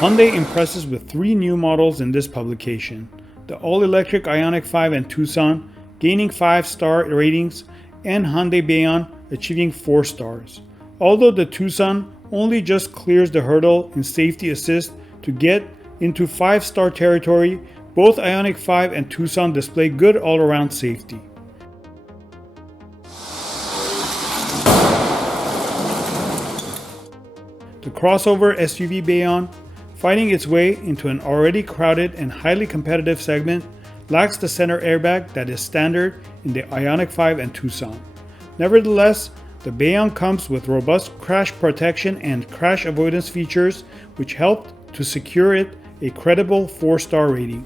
Hyundai impresses with 3 new models in this publication: the all-electric IONIQ 5 and TUCSON gaining 5-star ratings, and Hyundai Bayon achieving 4 stars. Although the TUCSON only just clears the hurdle in safety assist to get into 5-star territory, both IONIQ 5 and TUCSON display good all-around safety. The crossover SUV Bayon, fighting its way into an already crowded and highly competitive segment, lacks the center airbag that is standard in the IONIQ 5 and TUCSON. Nevertheless, the Bayon comes with robust crash protection and crash avoidance features which helped to secure it a credible 4-star rating.